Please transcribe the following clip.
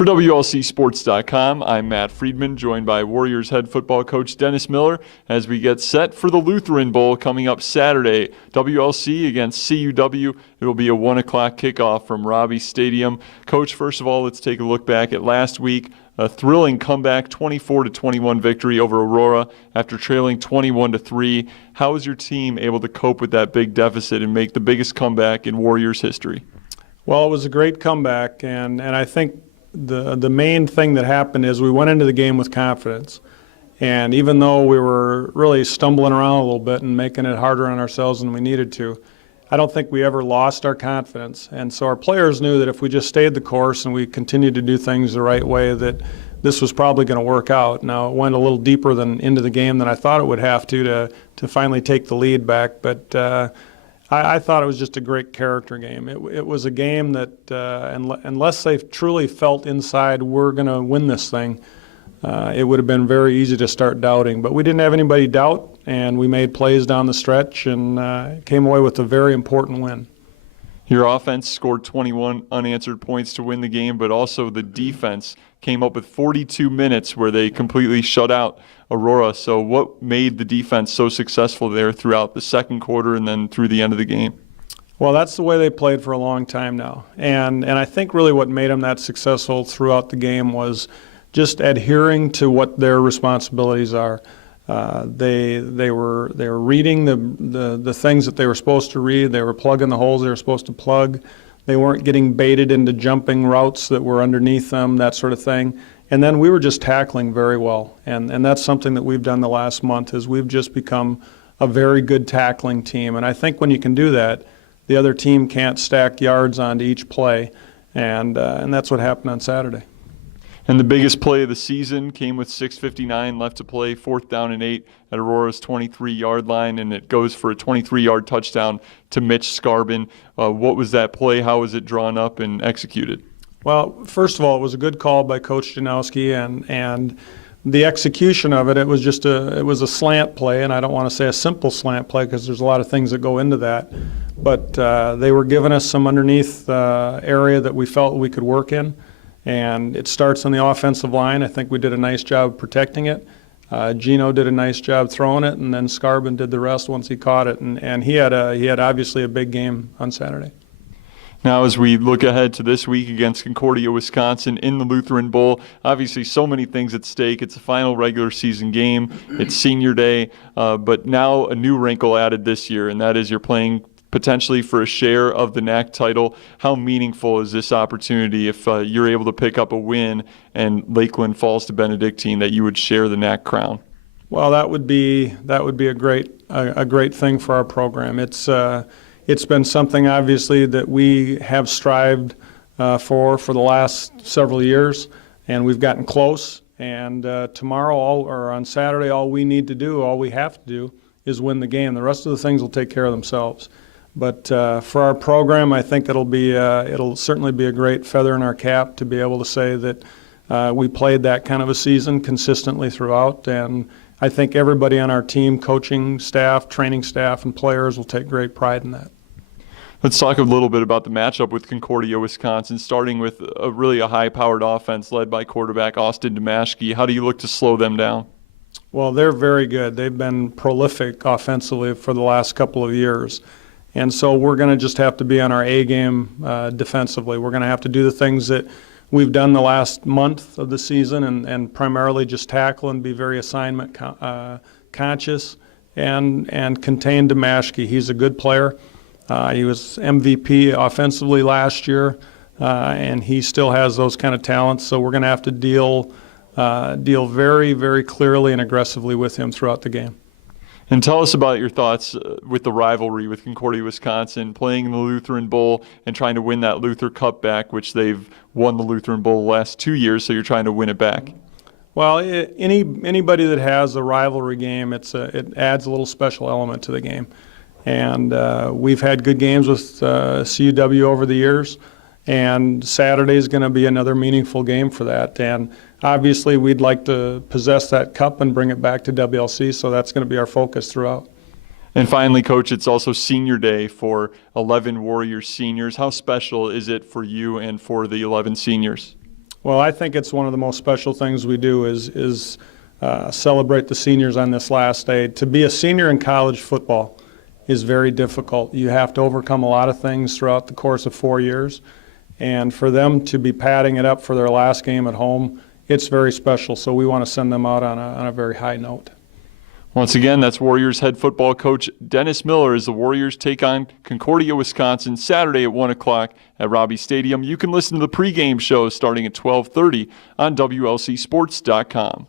For WLCSports.com, I'm Matt Friedman, joined by Warriors head football coach Dennis Miller as we get set for the Lutheran Bowl coming up Saturday. WLC against CUW. It will be a 1 o'clock kickoff from Robbie Stadium. Coach, first of all, let's take a look back at last week. A thrilling comeback, 24-21 victory over Aurora after trailing 21-3. How was your team able to cope with that big deficit and make the biggest comeback in Warriors history? Well, it was a great comeback, and I think the main thing that happened is we went into the game with confidence. And even though we were really stumbling around a little bit and making it harder on ourselves than we needed to, I don't think we ever lost our confidence. And so our players knew that if we just stayed the course and we continued to do things the right way, that this was probably going to work out. Now, it went a little deeper into the game than I thought it would have to finally take the lead back. But I thought it was just a great character game. It was a game that, unless they truly felt inside we're going to win this thing, it would have been very easy to start doubting. But we didn't have anybody doubt, and we made plays down the stretch and came away with a very important win. Your offense scored 21 unanswered points to win the game, but also the defense came up with 42 minutes where they completely shut out Aurora. So what made the defense so successful there throughout the second quarter and then through the end of the game? Well, that's the way they played for a long time now. And I think really what made them that successful throughout the game was just adhering to what their responsibilities are. They were reading the things that they were supposed to read. They were plugging the holes they were supposed to plug. They weren't getting baited into jumping routes that were underneath them, that sort of thing. And then we were just tackling very well. And that's something that we've done the last month is we've just become a very good tackling team. And I think when you can do that, the other team can't stack yards onto each play. And that's what happened on Saturday. And the biggest play of the season came with 6:59 left to play, 4th down and 8 at Aurora's 23-yard line, and it goes for a 23-yard touchdown to Mitch Skarbin. What was that play? How was it drawn up and executed? Well, first of all, it was a good call by Coach Janowski, and the execution of it was just it was a slant play, and I don't want to say a simple slant play because there's a lot of things that go into that. But they were giving us some underneath area that we felt we could work in. And it starts on the offensive line. I think we did a nice job protecting it. Gino did a nice job throwing it, and then Skarbin did the rest once he caught it. And he had obviously a big game on Saturday. Now, as we look ahead to this week against Concordia, Wisconsin in the Lutheran Bowl, obviously so many things at stake. It's a final regular season game. It's senior day, but now a new wrinkle added this year, and that is you're playing potentially for a share of the NAC title. How meaningful is this opportunity if you're able to pick up a win and Lakeland falls to Benedictine, that you would share the NAC crown? Well, that would be a great thing for our program. It's been something obviously that we have strived for the last several years, and we've gotten close. And tomorrow or on Saturday, all we have to do is win the game. The rest of the things will take care of themselves. But for our program, I think it'll certainly be a great feather in our cap to be able to say that we played that kind of a season consistently throughout. And I think everybody on our team, coaching staff, training staff, and players will take great pride in that. Let's talk a little bit about the matchup with Concordia, Wisconsin, starting with a high-powered offense led by quarterback Austin Damashki. How do you look to slow them down? Well, they're very good. They've been prolific offensively for the last couple of years. And so we're going to just have to be on our A game defensively. We're going to have to do the things that we've done the last month of the season and primarily just tackle and be very assignment conscious and contain Damashki. He's a good player. He was MVP offensively last year, and he still has those kind of talents. So we're going to have to deal very, very clearly and aggressively with him throughout the game. And tell us about your thoughts with the rivalry with Concordia, Wisconsin, playing in the Lutheran Bowl and trying to win that Luther Cup back, which they've won the Lutheran Bowl the last 2 years, so you're trying to win it back. Well, anybody that has a rivalry game, it adds a little special element to the game. And we've had good games with CUW over the years, and Saturday is going to be another meaningful game for that. And obviously, we'd like to possess that cup and bring it back to WLC, so that's going to be our focus throughout. And finally, Coach, it's also senior day for 11 Warriors seniors. How special is it for you and for the 11 seniors? Well, I think it's one of the most special things we do is celebrate the seniors on this last day. To be a senior in college football is very difficult. You have to overcome a lot of things throughout the course of 4 years. And for them to be padding it up for their last game at home, it's very special. So we want to send them out on a very high note. Once again, that's Warriors head football coach Dennis Miller as the Warriors take on Concordia, Wisconsin, Saturday at 1 o'clock at Robbie Stadium. You can listen to the pregame show starting at 12:30 on WLCSports.com.